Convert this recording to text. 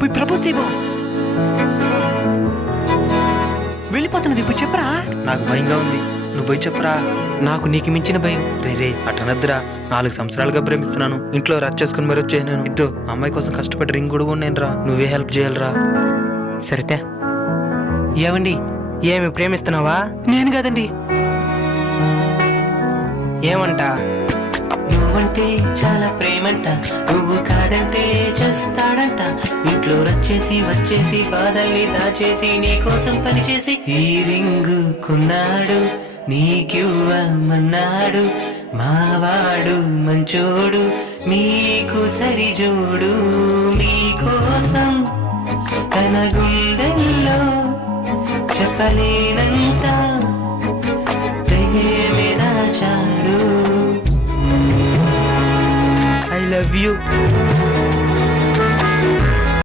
పోయి ప్రపోజ్ చేయబో. వెళ్ళిపోతున్నది పోయి చెప్పరా. నాకు భయంగా ఉంది, నువ్వు పోయి చెప్పరా. నాకు నీకు మించిన భయం. రే అటనద్దురా, 4 సంవత్సరాలుగా ప్రేమిస్తున్నాను. ఇంట్లో రచ్చ చేసుకుని మరి వచ్చేయను. ఇద్దో అమ్మాయి కోసం కష్టపడి రింగ్ కూడా నేను రా. నువ్వే హెల్ప్ చేయాలరా. సరితే ఏమండి, ఏమి ప్రేమిస్తున్నావా? నేను కాదండి. ఏమంట? నువ్వంటే చాలా ప్రేమంట, నువ్వు కాదంటే చేస్తాడంట. ఇంట్లో వచ్చేసి బాధల్ని దాచేసి నీ కోసం పనిచేసి ఈ రింగు కొన్నాడు, నీకివ్వమన్నాడు. మావాడు మంచోడు, మీకు సరిజోడు. మీకోసం తన గుండెల్లో చెప్పలేనంత ప్రేమే దాచాడు. I love you.